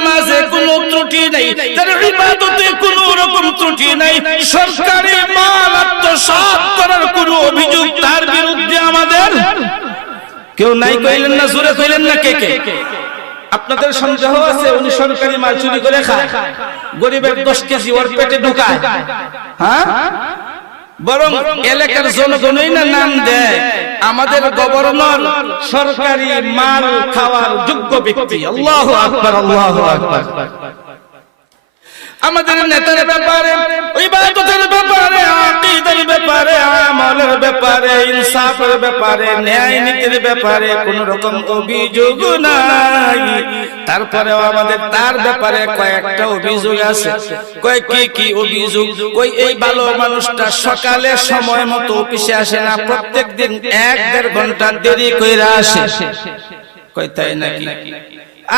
নামাজে কোনো ত্রুটি নাই, তার ইবাদতে কোনো রকম ত্রুটি নাই, সরকারি মাল আত্মসাৎ করার কোনো অভিযোগ তার বিরুদ্ধে আমাদের কেউ নাই কইলেন না, জোরে কইলেন না কে কে? আপনাদের সন্দেহ আছে উনি সরকারি মাল চুরি করে খায়, গরিবের 10 কেজি ওর পেটে ঢুকায়? হ্যাঁ, বরং এলাকার জনগণই না নাম দেয় আমাদের গভর্নর সরকারি মাল খাওয়ার যোগ্য ব্যক্তি। আল্লাহু আকবার, আল্লাহু আকবার। আমাদের নেতার ব্যাপারে, ইবাদতের ব্যাপারে, আকীদার ব্যাপারে, আমলের ব্যাপারে, ইনসাফের ব্যাপারে, ন্যায় নীতির ব্যাপারে কোন রকম অভিযোগ নাই। তারপরেও আমাদের তার ব্যাপারে কয়েকটা অভিযোগ আছে। কয় কি অভিযোগ? কই এই ভালো মানুষটা সকালে সময় মতো অফিসে আসে না, প্রত্যেকদিন 1-1.5 ঘন্টা দেরি কইরা আসে। কই তাই নাকি?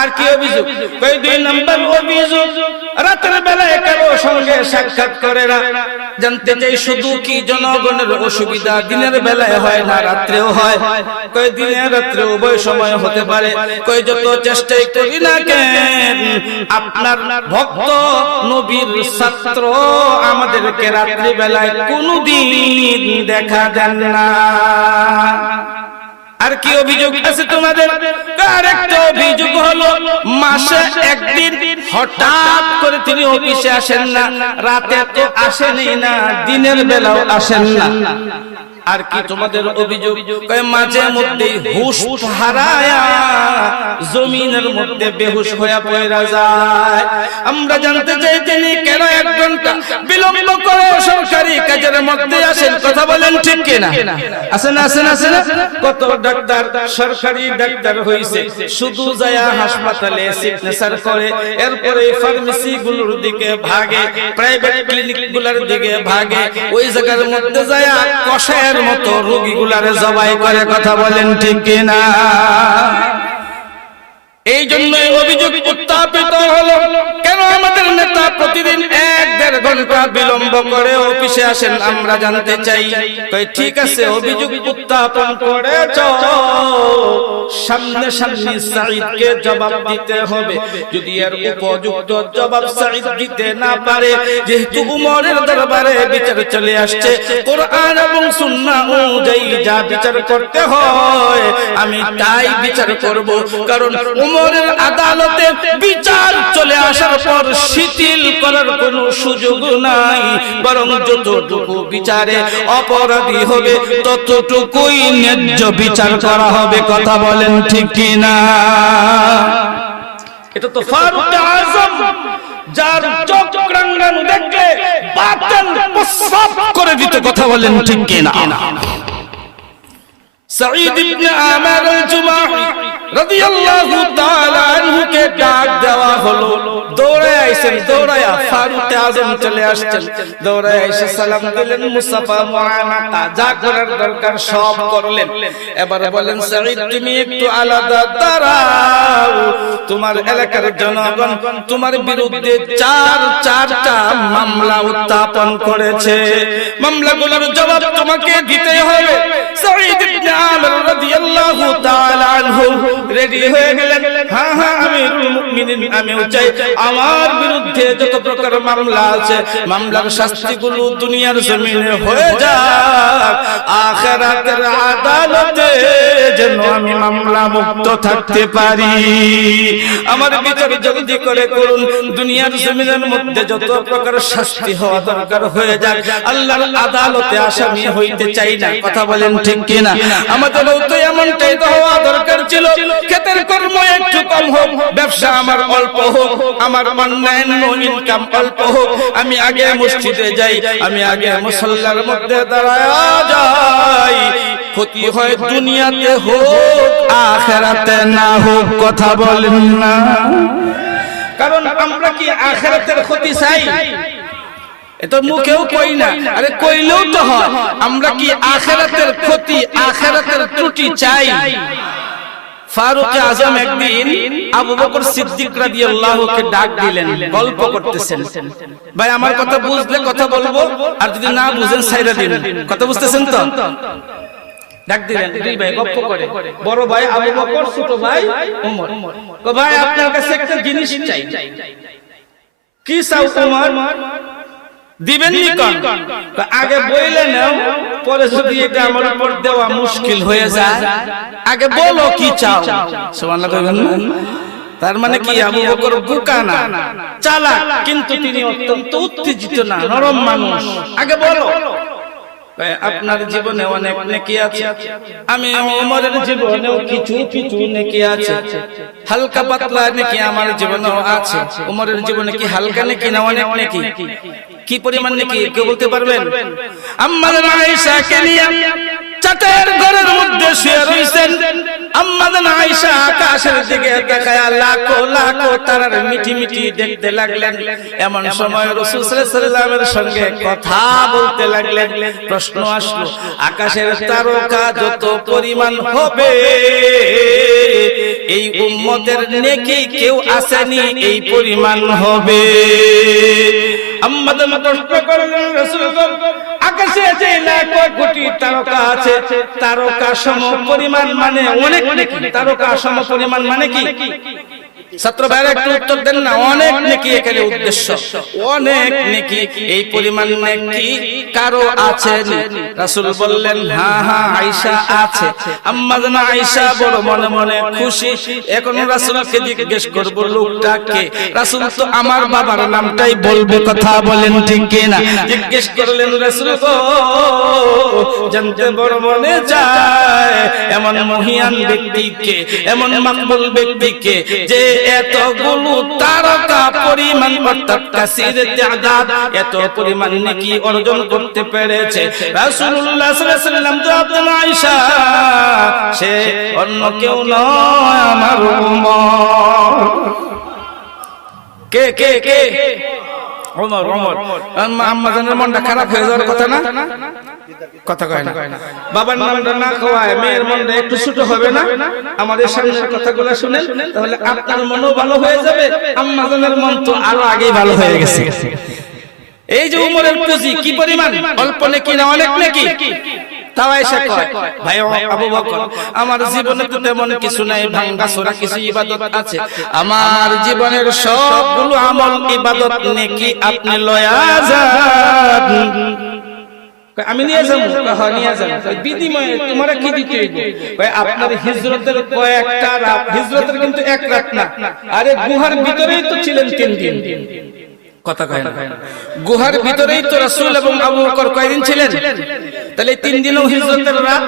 আর কি অভিযোগ? কই 2 নম্বর অভিযোগ, রাতের বেলায় কারো সঙ্গে সাক্ষাৎ করে না। জানতে চাই শুধু কি জনগণের অসুবিধা দিনের বেলায় হয় না রাত্রেও হয়? কই দিনে রাত্রে উভয় সময় হতে পারে। কই যত চেষ্টাই করি না কেন আপনার ভক্ত নবীর ছাত্র আমাদেরকে রাত্রি বেলায় কোনদিন দেখা দেন না। আর কি অভিযোগ আছে তোমাদের? আরেকটা অভিযোগ হলো মাসে একদিন হঠাৎ করে তিনি অফিসে আসেন না, রাতে তো আসেনই না, দিনের বেলাও আসেন না। আর কি তোমাদের অভিযোগ? কয় মাঝে মধ্যে হুঁশ হারায়া জমিনের মধ্যে বেহুশ হয়ে পড়ে যায়। আমরা জানতে চাই তিনি কেন 1 ঘন্টা বিলম্ব করে সরকারি কাজের মধ্যে আসেন? কথা বলেন ঠিক কিনা? আসেন আসেন আসেন। কত ডাক্তার সরকারি ডাক্তার হইছে, শুধু যায়া হাসপাতালে সিগনেচার করে, এরপরে ফার্মেসি গুলোর দিকে ভাগে, প্রাইভেট ক্লিনিক গুলোর দিকে ভাগে, ওই জায়গার মধ্যে যায়া কষায় মতো রোগীগুলারে জবাই করে। কথা বলেন ঠিক কিনা? এই জন্য অভিযোগ উত্থাপিত হলো, কেন আমাদের নেতা প্রতিদিন 1-1.5 ঘন্টা বিলম্ব করে অফিসে আসেন? আমরা জানতে চাই। কই ঠিক আছে, অভিযোগ উত্থাপন করেছ, সামনে সামনে সাঈদকে জবাব দিতে হবে। যদি এর উপযুক্ত জবাব সাঈদ দিতে না পারে, যেহেতু উমরের দরবারে বিচার চলে আসছে, কোরআন এবং সুন্নাহ অনুযায়ী যা বিচার করতে হয় আমি তাই বিচার করব। কারণ উমরের আদালতে বিচার চলে আসার পর শিথিল করার কোনো সুযোগ নাই, বরং যতটুকু বিচারে অপরাধী হবে ততটুকুই ন্যায্য বিচার করা হবে। কথা বলেন ঠিক কিনা? এটা তো ফারুক আযম, যার চক্রাঙ্গন দেখলে বাতিল প্রস্রাব করে দিত। কথা বলেন ঠিক কিনা? সাঈদ ইবনে আমার আল-জুমাহি রাদিয়াল্লাহু তাআলা আনহু কে ডাক দেওয়া হলো। দৌড়ে আইছেন, দৌড়ায়া ফারুক আযম চলে আসছেন। দৌড়ে এসে সালাম দিলেন, মুসাফা মুআনাকা যা করার দরকার সব করলেন। এবারে বলেন সাঈদ তুমি একটু আলাদা দাঁড়াও, তোমার এলাকার জনগণ তোমার বিরুদ্ধে 4টা মামলা উত্থাপন করেছে, মামলাগুলোর জবাব তোমাকে দিতে হবে। সাঈদ ইবনে আমর রাদিয়াল্লাহু তাআলা আনহু রেডি হয়ে গেলেন। হ্যাঁ হ্যাঁ আমিরুল মুমিনিন, আমিও চাই আমার বিরুদ্ধে যত প্রকার মামলা আছে মামলার শাস্তিগুলো দুনিয়ার জমিনে হয়ে যাক, আখিরাতের আদালতে যেন আমি মামলা মুক্ত থাকতে পারি। আমার বিচার জলদি করে করুন, দুনিয়ার জমিনের মধ্যে যত প্রকার শাস্তি হওয়া দরকার হয়ে যাক, আল্লাহর আদালতে আসামি হইতে চাই না। কথা বলেন ঠিক কিনা? আমাদেরও তো এমনটাই তো হওয়া দরকার ছিল। ক্ষেতের কর্ম একটু কম হোক, ব্যবসা আমার অল্প হোক, আমার অন্যান্য ইনকাম অল্প হোক, আমি আগে মসজিদে যাই, আমি আগে মুসল্লার মধ্যে দাঁড়ায় যাই, ক্ষতি হয় দুনিয়াতে হোক আখিরাতে না হোক। কথা বলেন না? কারণ আমরা কি আখিরাতের ক্ষতি চাই? এটা মুখেও কই না, আরে কইলেও তো হয়। আমরা কি আখিরাতের ক্ষতি, আখিরাতের ত্রুটি চাই? ফারুক আযম একদিন আবু বকর সিদ্দিক রাদিয়াল্লাহু কে ডাক দিলেন, গল্প করতেছেন। ভাই আমার কথা বুঝলে কথা বলবো, আর যদি না বুঝেন ছাইরা দিন। কথা বুঝতেছেন তো? ডাক দিলেন, দুই ভাই গপ্প করে, বড় ভাই আবু বকর, ছোট ভাই ওমর। কো ভাই আপনার কাছে একটা জিনিস চাই। কি চাও ওমর? দিবেন নি কোন? আগে বইলে নাও, পরে যদি এটা আমার উপর দেওয়া মুশকিল হয়ে যায়, আগে বলো কি চাও। সুবহানাল্লাহ কইবেন না? তার মানে কি আবু বকর বোকা না, চালাক, কিন্তু তিনি অত্যন্ত উত্তেজিত না, নরম মানুষ। আগে বলো। আপনার জীবনে অনেক নেকি আছে, আমি ওমরের জীবনেও কিছু কিছু নেকি আছে, হালকা পাতলা নেকি আমার জীবনেও আছে। ওমরের জীবনে কি হালকা নেকি না অনেক নেকি? কি পরিমাণ নেকি কেউ বলতে পারবেন? আম্মা জান আয়েশা কে নিয়ে চাটের ঘরের মধ্যে শুয়ে রইছেন। আম্মা জান আয়েশা আকাশের দিকে তাকায় লাখো লাখো তারার মিটি মিটি দেখতে লাগলেন। এমন সময় রাসূল সাল্লাল্লাহু আলাইহি ওয়াসাল্লামের সঙ্গে কথা বলতে লাগলেন। প্রশ্ন আসলো, আকাশের তারকা যত পরিমাণ হবে এই উম্মতের নেকি কেউ আসেনি এই পরিমাণ হবে। আম্মা জান প্রশ্ন করলেন, রাসূলগণ আকাশে যে লাখো কোটি তারকা আছে, তারকা সম পরিমাণ মানে অনেক নেকি, তারকা সম পরিমাণ মানে কি? ছাত্র ভাইরা একটু উত্তর দেন না। অনেক নেকি এখানে উদ্দেশ্য, অনেক নেকি, এই পরিমাণ নেকি কারো আছে? রাসূল বললেন হ্যাঁ হ্যাঁ আয়েশা আছে। আম্মা জান আয়েশা বড় মনে মনে খুশি। এখন রাসূলকে জিজ্ঞেস করব লোকটা কে? রাসূল তো আমার বাবার নামটাই বলবে, কথা বলেন ঠিক কি না? জিজ্ঞেস করলেন, রাসূল গো জানতে বড় মনে চায় এমন মহিয়ান ব্যক্তিকে, এমন মাকবুল ব্যক্তিকে যে এতগুলো তারকা পরিমাণ অর্থাৎ কাসির তাদাদ এত পরিমাণ নেকি অর্জন করতে পেরেছে। রাসূলুল্লাহ সাল্লাল্লাহু আলাইহি ওয়াসাল্লাম জবাব দেন, আয়েশা সে অন্য কেউ নয়, আমার ওমর। কে কে কে? ওমর। ওমর। আম্মা জানের মনটা খারাপ হয়ে যাওয়ার কথা না? কথা কয় না। বাবার নামটা না খাওয়ায় মেয়ের মনটা একটু ছোট হবে না? আমাদের সামনের কথাগুলো শুনেন, তাহলে আপনার মনও ভালো হয়ে যাবে, আম্মা জানের মন তো আরো আগেই ভালো হয়ে গেছে। এই যে উমরের পুঁজি কি পরিমাণ, অল্প নাকি না অনেক নাকি? তাও আয়েশা কয়, ভাই আবু বকর আমার জীবনে তো তেমন কিছু নাই, ভাঙ্গা ছোড়া কিছু ইবাদত আছে, আমার জীবনের সবগুলো আমল ইবাদত নেকি আপনি লয়া যান। আমি নিয়ে যাবো, নিয়ে যাবো, বিনিময়ে তোমরা কি দিতে হইবে? আপনার হিজরতের কয়েকটা রাত, হিজরতের কিন্তু এক রাত না, আরে গুহার ভিতরেই তো ছিলেন 3 দিন। কথা কয় না? গুহার ভিতরেই তো রাসূল এবং আবু বকর কয়দিন ছিলেন? তাহলে 3 দিনও হিজরতের রাত।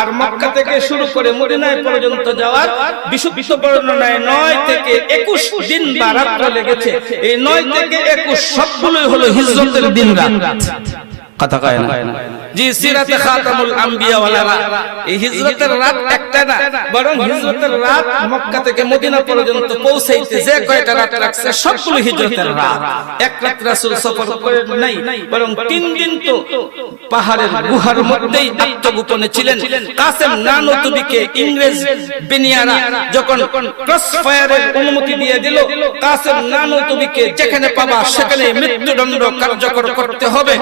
আর মক্কা থেকে শুরু করে মদিনায় পর্যন্ত যাওয়ার বিশুদ্ধ বর্ণনায় 9 থেকে 21 দিন বা রাত লেগেছে। এই 9 থেকে 21 সবগুলোই হলো হিজরতের দিন রাত। কথা কয় না? জি, সিরাতে খাতামুল আম্বিয়া ওয়ালারা এই হিজরতের রাত একটা না, বরং হিজরতের রাত মক্কা থেকে মদিনা পর্যন্ত পৌঁছাইতে যে কয়টা রাত লাগছে সবগুলো হিজরতের রাত। এক রাত রাসূল সফর করেন নাই, বরং 3 দিন তো পাহাড়ের গুহার মধ্যেই আত্মগোপনে ছিলেন। কাসেম নানুতুবিকে ইংরেজ বেনিয়ারা যখন ক্রস ফায়ারের অনুমতি দিয়ে দিল, কাসেম নানুতুবিকে যেখানে পাবা সেখানে মৃত্যুদণ্ড কার্যকর করতে হবে।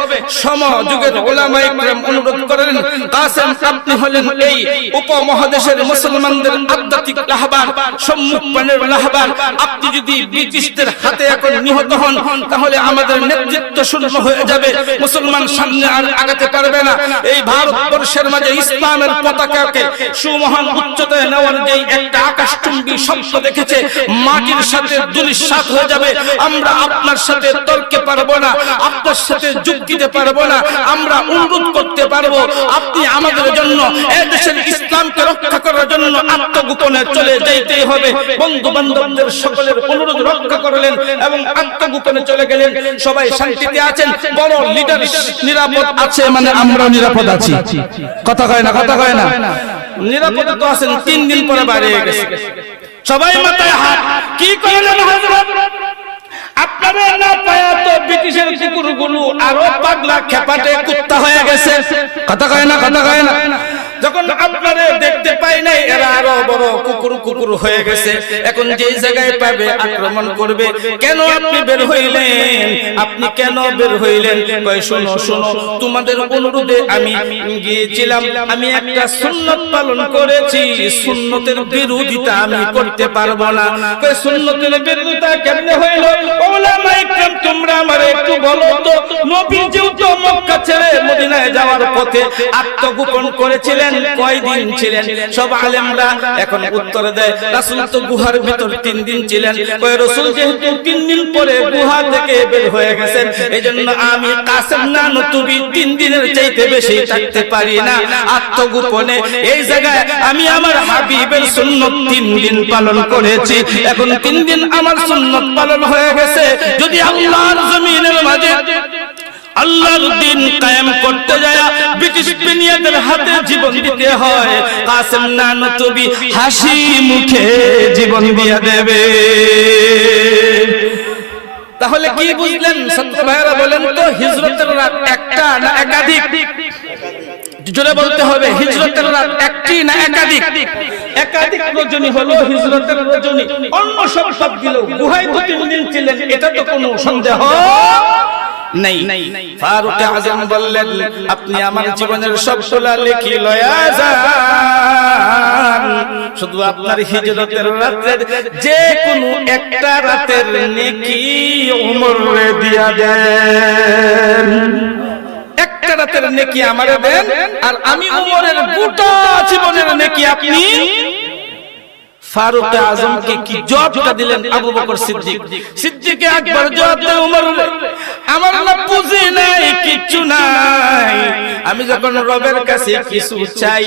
যুগের উলামায়ে ইকরাম অনুরোধ করেন, কাসেম আপনি হলেন এই উপমহাদেশের মুসলমানদের আধ্যাত্মিক রাহবার, সম্মুখপানের রাহবার। আপনি যদি ব্রিটিশদের হাতে এখন নিহত হন তাহলে আমাদের নেতৃত্ব শূন্য হয়ে যাবে, মুসলমান সামনে আর আগাতে পারবে না। এই ভারতবর্ষের মাঝে ইসলামের পতাকাকে সুমহান উচ্চতায় নেওয়ার যে একটা আকাশচুম্বী স্বপ্ন দেখেছে, মাটির সাথে ধূলিসাৎ হয়ে যাবে। আমরা আপনার সাথে তর্কে পারবো না, আপনার সাথে যুক্তিতে পারবো না। আমরা অনুরোধ করতে পারবো, আপনি আমাদের জন্য এই দেশের ইসলামকে রক্ষা করার জন্য আত্মগোপনে চলে যেতেই হবে। বন্ধু বান্ধবদের সকলের অনুরোধ রক্ষা করলেন এবং আত্মগোপনে চলে গেলেন। সবাই শান্তিতে আছেন, বড় লিডার নিরাপদ আছে, মানে আমরা নিরাপদ আছি। কথা কয় না? কথা কয় না? নিরাপদ তো আছেন, 3 দিন পরে বাইরে গেছে। সবাই মাথায় হাত। কি করলেন হযরত? আপনারা না পায়া তো ব্রিটিশের কুকুরগুলো আরো পাগলা খেপাটে কুত্তা হয়ে গেছে। কথা কয় না? কথা কয় না? যখন আপনারে দেখতে পাই নাই এরা আরো বড় কুকুর কুকুর হয়ে গেছে, এখন যে জায়গায় পাবে আক্রমণ করবে। কেন আপনি বের হইলেন? আপনি কেন বের হইলেন? কয় শোনো শোনো, তোমাদের অনুরোধে আমি গিয়েছিলাম, আমি একটা সুন্নাত পালন করেছি, সুন্নতের বিরোধিতা আমি করতে পারবো না। কয় সুন্নতের বিরোধিতা কেমনে হইল? ওলামা ইকরাম তোমরা আমারে একটু বলো তো, নবীজি তো মক্কা ছেড়ে মদিনায় যাওয়ার পথে আত্মগোপন করেছিলেন, কয়দিন ছিলেন? সব আলেমরা এখন উত্তর দেয় রাসূল তো গুহার ভিতর 3 দিন ছিলেন। কয় রাসূল যেহেতু 3 দিন পরে গুহা থেকে বের হয়ে গেছেন, এজন্য আমি কাসেম নানতুবি 3 দিনের চাইতে বেশি থাকতে পারি না আত্মগোপনে। এই জায়গায় আমি আমার হাবিবের সুন্নাত 3 দিন পালন করেছি, এখন 3 দিন আমার সুন্নাত পালন হয়ে গেছে। যদি আল্লাহর জমিনের মাঝে আল্লাহর দ্বীন কায়েম করতে যায় ব্রিটিশ বিনিয়াদের হাতে জীবন দিতে হয়, কাসেম নানতুবি হাসি মুখে জীবন দিয়ে দেবে। তাহলে কি বুঝলেন সত্য ভাইরা? বলেন তো, হিজরতের রাত একটা না একাধিক? জোরে বলতে হবে, হিজরতের রাত একটি না একাধিক? একাধিক রজনী হলো হিজরতের রজনী। অন্য সব সব দিল, গুহায় তো 3 দিন ছিলেন, এটা তো কোনো সন্দেহ নেই। ফারুক আজম বললেন, আপনি আমার জীবনের সব সোলা লিখি লয়া যান, শুধু আপনার হিজরতের রাতের যে কোনো একটা রাতের নেকি ওমরে দিয়া দেন। একটা রাতের নেকি আমারে দেন, আর আমি ওমরের গোটা জীবনের নেকি আপনি। ফারুক আজমকে কি জবাবটা দিলেন? আবু বকর সিদ্দিক, সিদ্দিক আকবর জবাব দেয় উমর, আমার না পুঁজি নাই, কিচ্ছু নাই, আমি যখন রবের কাছে কিছু চাই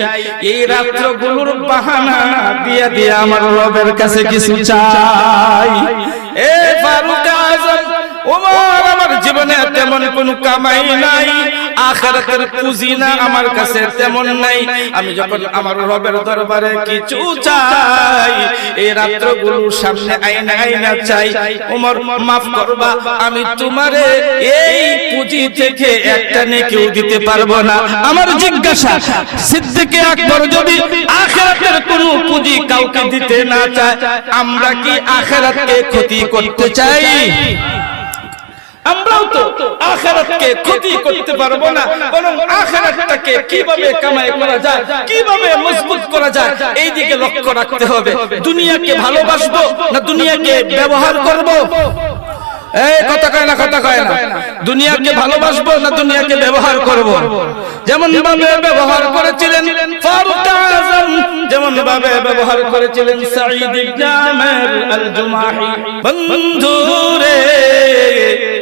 এই রাত্রগুলোর বাহানা দিয়া দিয়া আমার রবের কাছে কিছু চাই। এ ফারুক আজম, ওমর আমার জীবনে তেমন কোনো কামাই নাই, আখিরাতের পুঁজি না আমার কাছে তেমন নাই, আমি যখন আমার রবের দরবারে কিছু চাই এই রাত্রগুলোর সামনে আয়না আয়না চাই। ওমর মাফ করবা, আমি তোমারে এই পুঁজি থেকে একটা নেকিও দিতে পারবো না। আমার জিজ্ঞাসা, সিদ্দিক আকবর যদি আখিরাতের কোনো পুঁজি কাউকে দিতে না চায়, আমরা কি আখিরাতকে ক্ষতি করতে চাই? আমরাও তো আখিরাতকে ক্ষতি করতে পারবো না, বরং আখিরাতটাকে কিভাবে কামাই করা যায়, কিভাবে মজবুত করা যায় এই দিকে লক্ষ্য রাখতে হবে। দুনিয়াকে ভালোবাসবো না দুনিয়াকে ব্যবহার করব? এই কথা কয় না, কথা কয় না। দুনিয়াকে ভালোবাসবো না দুনিয়াকে ব্যবহার করব? যেমন ভাবে ব্যবহার করেছিলেন ফারুক আজম, যেমন ভাবে ব্যবহার করেছিলেন সাঈদ ইবনে আমের আল জুমাহি। বন্ধুরে,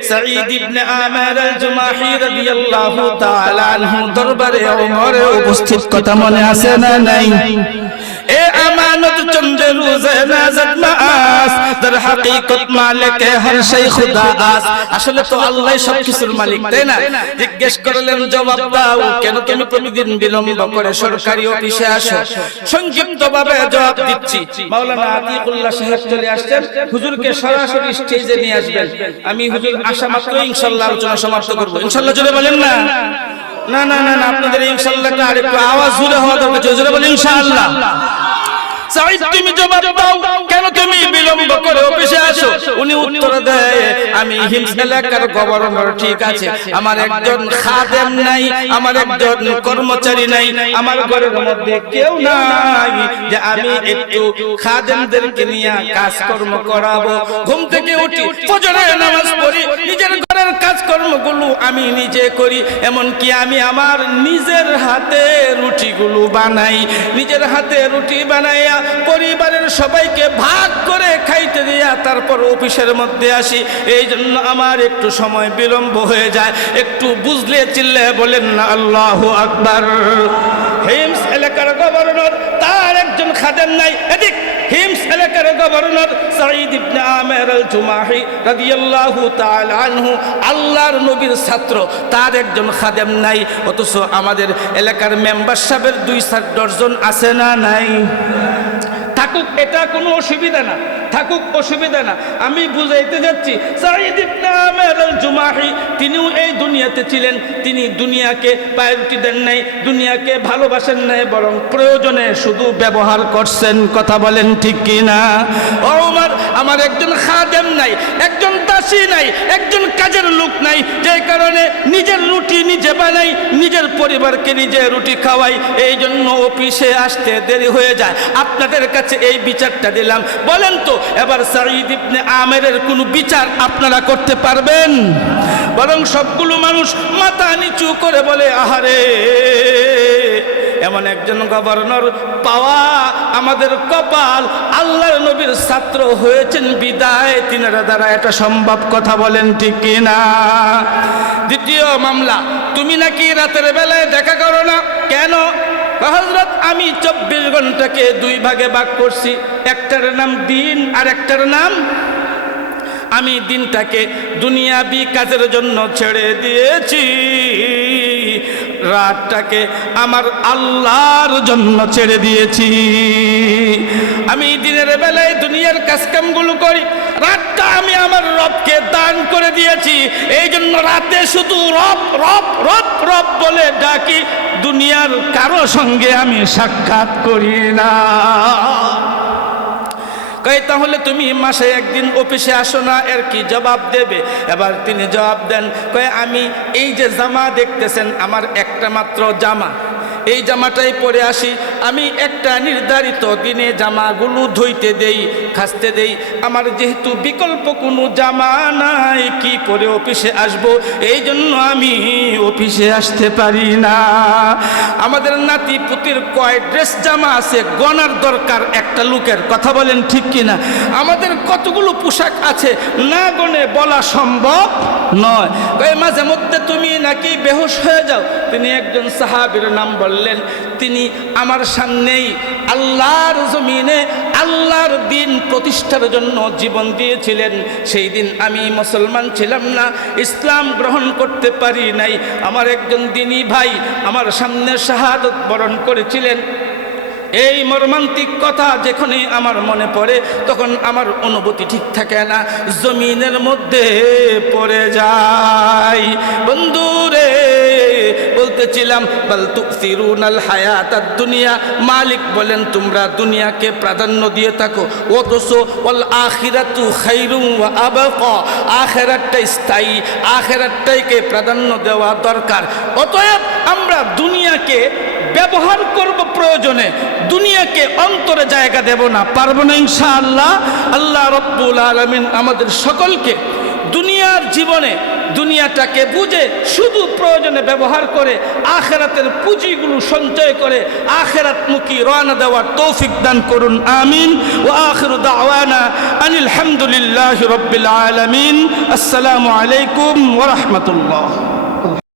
সাঈদ ইবনে আমের আল জুমাহি রাদিয়াল্লাহু তাআলা আনহু দরবারে ওমরে উপস্থিত, কথা মনে আছে না নাই? এ আমানত চন্দ্র রোজে নাজাত মাস, দর হাকিকত মালিক হর শাই খুদা আস। আসলে তো আল্লাহ সবকিছুর মালিক, তাই না? জিজ্ঞেস করলেন, জবাব দাও, কেন তুমি প্রতিদিন বিলম্ব করে সরকারি অফিসে আসো? সংক্ষিপ্ত ভাবে জবাব দিচ্ছি। মাওলানা আতিকুল্লাহ সাহেব চলে আসছেন, হুজুরকে সরাসরি স্টেজে নিয়ে আসবেন। আমি হুজুর আসা মাত্র ইনশাআল্লাহ আলোচনা সমাপ্ত করব। ইনশাআল্লাহ জোরে বলেন না? না না না, আপনাদের ইনশাআল্লাহটা আরেকটু আওয়াজ জোরে হওয়া দরকার, জোরে বলেন ইনশাআল্লাহ। সাঈদ, তুমি জবাব দাও, কেন তুমি বিলম্ব করে অফিসে আসো? উনি উত্তর দেয়, আমি হিমস এলাকার গভর্নর, ঠিক আছে, আমার একজন খাদেম নাই, আমার একজন কর্মচারী নাই, আমার ঘরের মধ্যে কেউ নাই যে আমি একটু খাদেমদেরকে নিয়ে কাজকর্ম করাবো। ঘুম থেকে উঠি, ফজরের নামাজ পড়ি, নিজের ঘরের কাজকর্মগুলো আমি নিজে করি, এমনকি আমি আমার নিজের হাতে রুটিগুলো বানাই, নিজের হাতে রুটি বানাইয়া পরিবারের সবাইকে ভাগ করে খাইতে দিয়া তারপর অফিসের মধ্যে আসি। এই জন্য আমার একটু সময় বিলম্ব হয়ে যায়। একটু বুঝলে চিল্লে বলেন না আল্লাহু আকবার। হিমস এলাকার গভর্নর, তার একজন খাদেম নাই। এদিক হিমস এলাকার গভর্নর সাঈদ ইবনে আমের আল জুমাহি রাদিয়াল্লাহু তাআলা আনহু, আল্লাহর নবীর ছাত্র, তার একজন খাদেম নাই। অথচ আমাদের এলাকার মেম্বার সাহেবের 2-4 ডজন আছে না নাই? থাকুক, এটা কোনো অসুবিধা না। থাকুক, অসুবিধা না। আমি বুঝাইতে যাচ্ছি, সাঈদ ইবনে আমের আল জুমাহি তিনিও এই দুনিয়াতে ছিলেন। তিনি দুনিয়াকে প্রায়োরিটি দেন নাই, দুনিয়াকে ভালোবাসেন নাই, বরং প্রয়োজনে শুধু ব্যবহার করছেন। কথা বলেন ঠিক কি না? ও ওমর, আমার একজন খাদেম নাই, একজন দাসী নাই, একজন কাজের লোক নাই, যে কারণে নিজের রুটি নিজে বানাই, নিজের পরিবারকে নিজে রুটি খাওয়াই, এই জন্য অফিসে আসতে দেরি হয়ে যায়। আপনাদের কাছে এই বিচারটা দিলাম। বলেন তো এবার সাঈদ ইবনে আমেরের কোনো বিচার আপনারা করতে পারবেন? বরং সবগুলো মানুষ মাথা নিচু করে বলে, আহারে, এমন একজন গভর্নর পাওয়া আমাদের কপাল। আল্লাহর নবীর ছাত্র হয়েছেন বিদায় তিনারা দ্বারা এটা সম্ভব। কথা বলেন ঠিক কিনা? দ্বিতীয় মামলা, তুমি নাকি রাতের বেলায় দেখা করো না কেন? হযরত, আমি 24 ঘন্টাকে 2 ভাগে ভাগ করছি, একটার নাম দিন আর একটার নাম, আমি দিনটাকে দুনিয়াবি কাজের জন্য ছেড়ে দিয়েছি, রাতটাকে আমার আল্লাহর জন্য ছেড়ে দিয়েছি। আমি দিনের বেলায় দুনিয়ার কাজকামগুলো করি, রাতটা আমি আমার রবকে দান করে দিয়েছি। এই জন্য রাতে শুধু রব রব রব রব বলে ডাকি, দুনিয়ার কারো সঙ্গে আমি সাক্ষাৎ করি না। কই তাহলে তুমি মাসে একদিন অফিসে আসো না, এর কি জবাব দেবে? এবার তিনি জবাব দেন, কয় আমি এই যে জামা দেখতেছেন, আমার একটা মাত্র জামা, এই জামাটাই পরে আসি। আমি একটা নির্ধারিত দিনে জামাগুলো ধুইতে দেই, খাসতে দেই। আমার যেহেতু বিকল্প কোনো জামা নাই, কি পরে অফিসে আসব, এই জন্য আমি অফিসে আসতে পারি না। আমাদের নাতি পুতির কয় ড্রেস জামা আছে গনার দরকার একটা লোকের। কথা বলেন ঠিক কিনা? আমাদের কতগুলো পোশাক আছে না গনে বলা সম্ভব নয়। কয় মাঝে মধ্যে তুমি নাকি বেহুশ হয়ে যাও। তিনি একজন সাহাবীর নাম বললেন, তিনি আমার সামনেই আল্লাহর জমিনে আল্লাহর দিন প্রতিষ্ঠার জন্য জীবন দিয়েছিলেন। সেই দিন আমি মুসলমান ছিলাম না, ইসলাম গ্রহণ করতে পারি নাই। আমার একজন দিনী ভাই আমার সামনে শাহাদত বরণ করেছিলেন। এই মর্মান্তিক কথা যখনই আমার মনে পড়ে, তখন আমার অনুভূতি ঠিক থাকে না, জমিনের মধ্যে পড়ে যায়। বন্ধুরে, বলতেছিলাম, বাল তুসিরুনাল হায়াতাদ দুনিয়া, মালিক বলেন তোমরা দুনিয়াকে প্রাধান্য দিয়ে থাকো, অথচ ওয়াল আখিরাতু খায়রুম ওয়া আবকা, আখিরাতটা স্থায়ী, আখিরাতটাকে প্রাধান্য দেওয়া দরকার। অতএব আমরা দুনিয়াকে ব্যবহার করব প্রয়োজনে, দুনিয়াকে অন্তরে জায়গা দেব না। পারবো না ইনশাআল্লাহ। আল্লাহ রাব্বুল আলামিন আমাদের সকলকে দুনিয়ার জীবনে দুনিয়াটাকে বুঝে শুধু প্রয়োজনে ব্যবহার করে আখিরাতের পুঁজিগুলো সঞ্চয় করে আখিরাতমুখী রওনা দেওয়ার তৌফিক দান করুন। আমিন। ওয়া আখিরু দাওয়ানা আনিল হামদুলিল্লাহি রাব্বিল আলামিন। আসসালামু আলাইকুম ওয়া রাহমাতুল্লাহ।